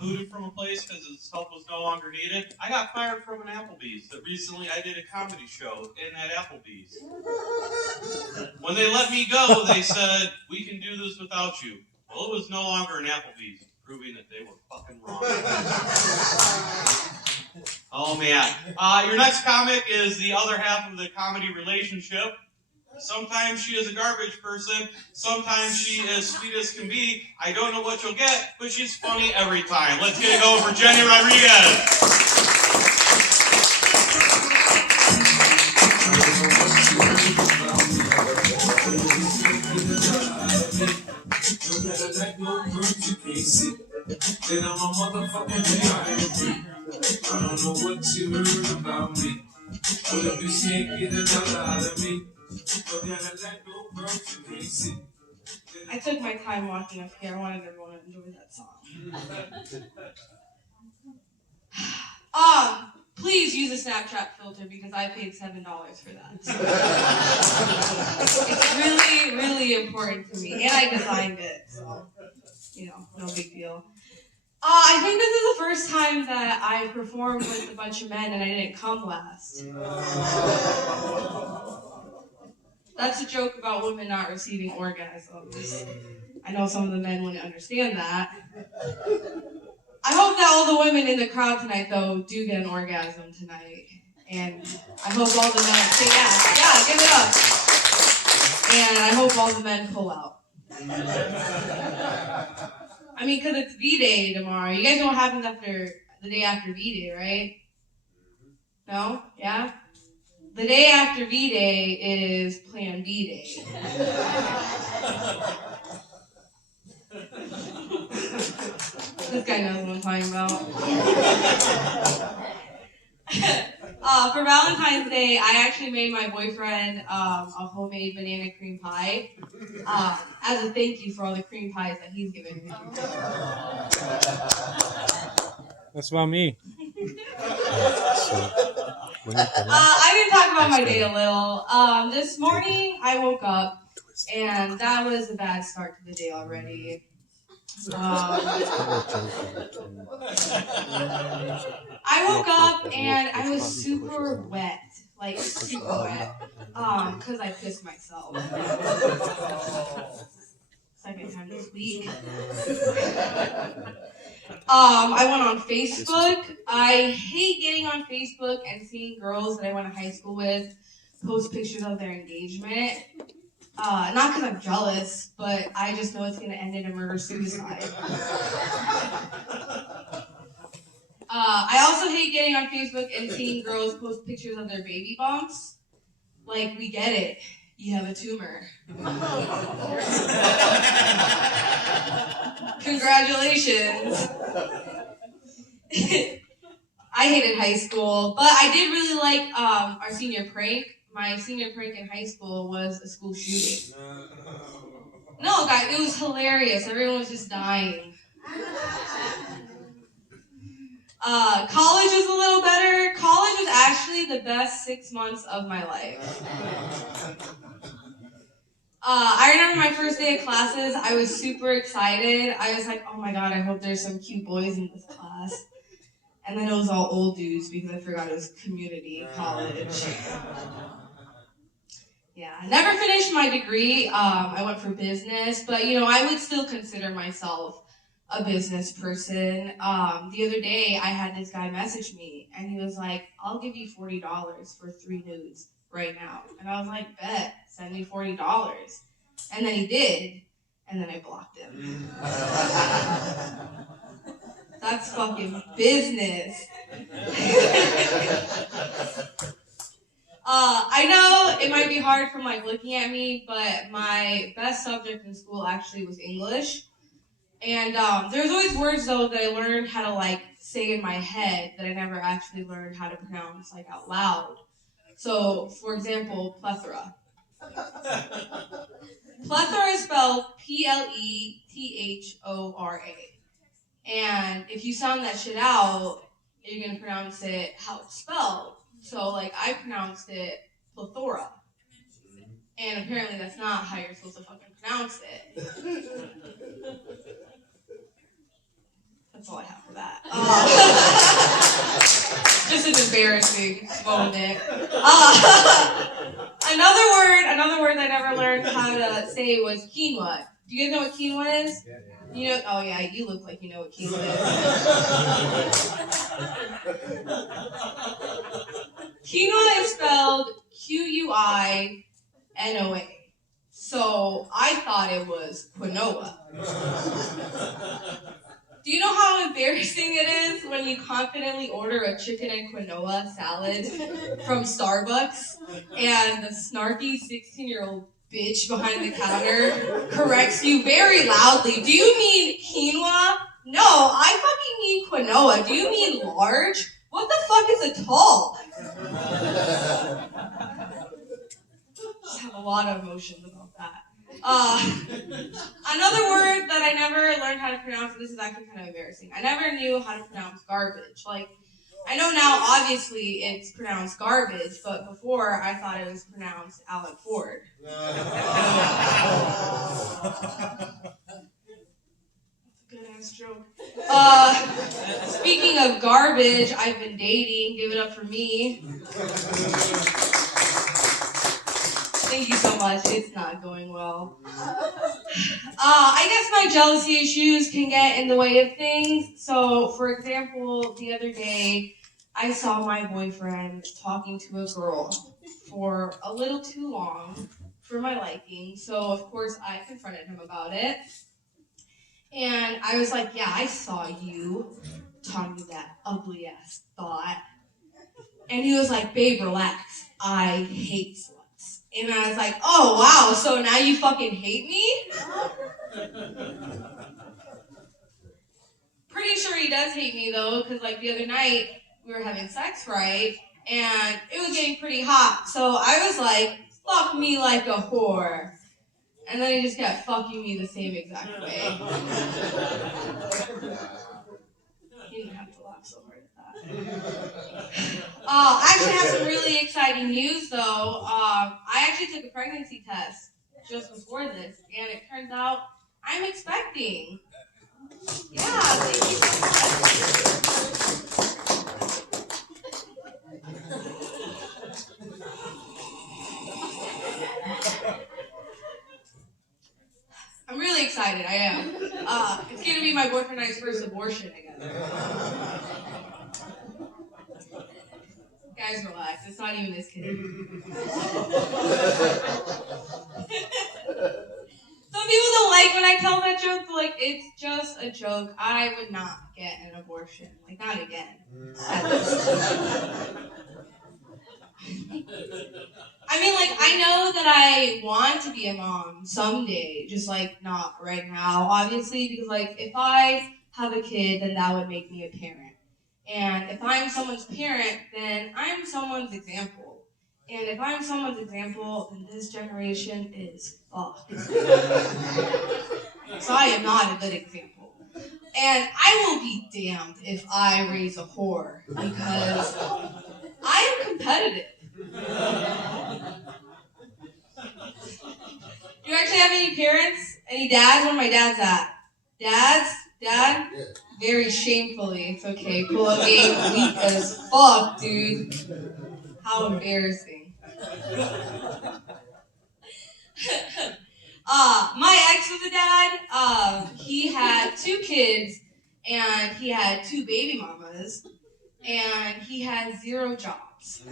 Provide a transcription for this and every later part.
booted from a place because his help was no longer needed. I got fired from an Applebee's that recently I did a comedy show in that Applebee's. When they let me go, they said, we can do this without you. Well, it was no longer an Applebee's, proving that they were fucking wrong. Oh, man. Your next comic is the other half of the comedy relationship. Sometimes she is a garbage person. Sometimes she is sweet as can be. I don't know what you'll get, but she's funny every time. Let's get it going for Jenni Rodriguez. Then I'm a motherfucking reality. I don't know what you heard about me, but if you can't get another out of me, I took my time walking up here. I wanted everyone to enjoy that song. Please use a Snapchat filter because I paid $7 for that. It's really, really important to me, and I designed it, so no big deal. I think this is the first time that I performed with a bunch of men and I didn't come last. That's a joke about women not receiving orgasms. I know some of the men wouldn't understand that. I hope that all the women in the crowd tonight, though, do get an orgasm tonight. And I hope all the men say yes. Yeah, give it up. And I hope all the men pull out. I mean, because it's V-Day tomorrow. You guys know what happens after the day after V-Day, right? No? Yeah? The day after V-Day is Plan B-Day. This guy knows what I'm talking about. For Valentine's Day, I actually made my boyfriend a homemade banana cream pie as a thank you for all the cream pies that he's given me. That's about me. I can talk about my day a little. This morning, I woke up, and that was a bad start to the day already. I woke up and I was super wet, like super wet, because I pissed myself. Second time this week. I went on Facebook. I hate getting on Facebook and seeing girls that I went to high school with post pictures of their engagement. Not because I'm jealous, but I just know it's going to end in a murder-suicide. I also hate getting on Facebook and seeing girls post pictures of their baby bumps. Like, we get it. You have a tumor. Congratulations. I hated high school, but I did really like our senior prank. My senior prank in high school was a school shooting. No, guys, it was hilarious. Everyone was just dying. College was a little better. College was actually the best 6 months of my life. I remember my first day of classes. I was super excited. I was like, oh my god, I hope there's some cute boys in this class. And then it was all old dudes because I forgot it was community college. Yeah, I never finished my degree. I went for business, but I would still consider myself a business person. The other day, I had this guy message me, and he was like, I'll give you $40 for 3 nudes right now. And I was like, bet, send me $40. And then he did, and then I blocked him. That's fucking business. I know it might be hard from looking at me, but my best subject in school actually was English. And there's always words though that I learned how to say in my head that I never actually learned how to pronounce out loud. So, for example, plethora. Plethora is spelled Plethora. And if you sound that shit out, you're gonna pronounce it how it's spelled. So, I pronounced it plethora. And apparently that's not how you're supposed to fucking pronounce it. That's all I have for that. Just as embarrassing. Owned it. Another word I never learned how to say was quinoa. Do you guys know what quinoa is? You know? Oh yeah, you look like you know what quinoa is. Quinoa is spelled Quinoa. So I thought it was quinoa. Do you know how embarrassing it is when you confidently order a chicken and quinoa salad from Starbucks and the snarky 16-year-old bitch behind the counter corrects you very loudly? Do you mean quinoa? No, I fucking mean quinoa. Do you mean large? What the fuck is a tall? I have a lot of emotions about that. Another word that I never learned how to pronounce, and this is actually kind of embarrassing, I never knew how to pronounce garbage. Like, I know now, obviously, it's pronounced garbage, but before, I thought it was pronounced Alan Ford. Good-ass joke. Speaking of garbage, I've been dating. Give it up for me. Thank you so much. It's not going well. I guess my jealousy issues can get in the way of things. So, for example, the other day, I saw my boyfriend talking to a girl for a little too long for my liking. So, of course, I confronted him about it. And I was like, yeah, I saw you talking to that ugly ass thought. And he was like, babe, relax. I hate sluts. And I was like, oh, wow, so now you fucking hate me? Pretty sure he does hate me, though, because, like, the other night, we were having sex, right? And it was getting pretty hot. So I was like, fuck me like a whore. And then he just kept fucking me the same exact way. He didn't have to laugh so hard at that. I actually have some really exciting news, though. I actually took a pregnancy test just before this, and it turns out I'm expecting. Yeah, thank you so much. I'm really excited, I am. It's going to be my boyfriend and I's first abortion together. Guys, relax. It's not even this kid. Some people don't like when I tell that joke, but, like, it's just a joke. I would not get an abortion. Like, not again. I mean, like, I know that I want to be a mom someday, just, like, not right now, obviously, because, like, if I have a kid, then that would make me a parent. And if I'm someone's parent, then I'm someone's example. And if I'm someone's example, then this generation is fucked. So I am not a good example. And I will be damned if I raise a whore, because I am competitive. Do you actually have any parents? Any dads? Where my dad's at? Dads? Dad? Very shamefully. It's okay. Pull-up game weak as fuck, dude. How embarrassing. My ex was a dad. He had 2 kids, and he had 2 baby mamas, and he had 0 jobs.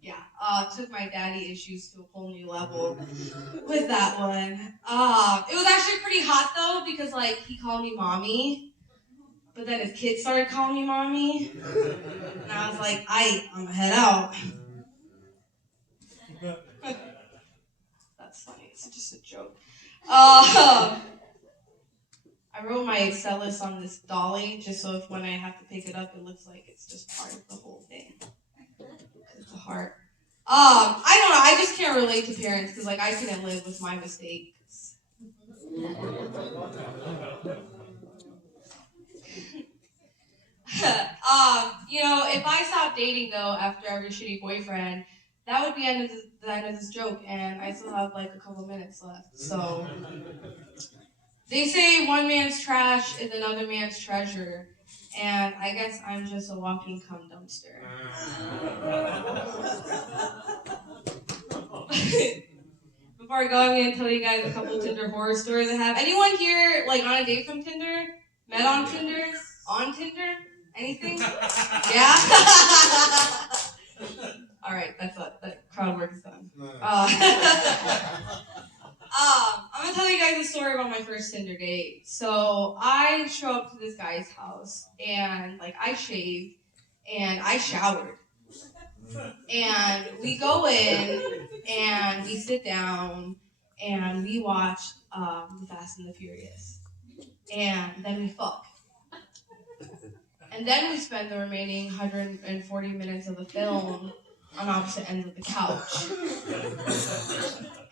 Yeah, took my daddy issues to a whole new level with that one. It was actually pretty hot, though, because, like, he called me mommy, but then his kids started calling me mommy, and I was like, I'm gonna head out. That's funny, it's just a joke. I wrote my cellus on this dolly, just so if when I have to pick it up, it looks like it's just part of the whole thing. It's a heart. I don't know, I just can't relate to parents, because, like, I couldn't live with my mistakes. You know, if I stopped dating, though, after every shitty boyfriend, that would be the end of this joke, and I still have, like, a couple minutes left, so They say one man's trash is another man's treasure, and I guess I'm just a walking cum dumpster. Before I go, I'm going to tell you guys a couple Tinder horror stories I have. Anyone here, like, on a date from Tinder? Met on Tinder? On Tinder? Anything? Yeah? Alright, that's what. That crowd work is done. I'm going to tell you guys a story about my first Tinder date. So, I show up to this guy's house, and, like, I shaved, and I showered. And we go in, and we sit down, and we watch The Fast and the Furious. And then we fuck. And then we spend the remaining 140 minutes of the film on opposite ends of the couch.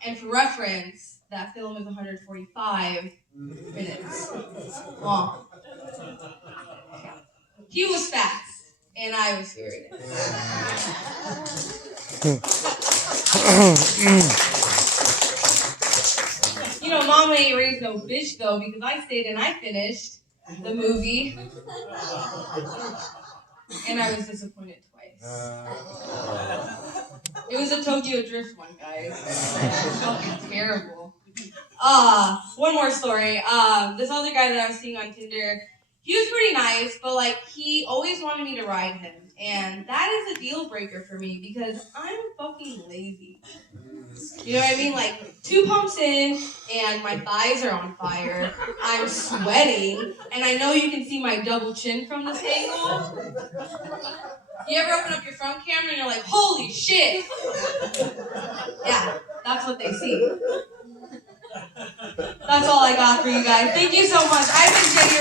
And for reference, that film is 145 minutes long. Yeah. He was fast, and I was furious. You know, Mama ain't raised no bitch, though, because I stayed and I finished the movie. And I was disappointed twice. It was a Tokyo Drift one, guys. It was fucking terrible. One more story. This other guy that I was seeing on Tinder, he was pretty nice, but like he always wanted me to ride him. And that is a deal breaker for me because I'm fucking lazy. You know what I mean? Like 2 pumps in and my thighs are on fire. I'm sweating and I know you can see my double chin from this angle. You ever open up your front camera and you're like, holy shit! Yeah, that's what they see. That's all I got for you guys. Thank you so much. I've been Jenni.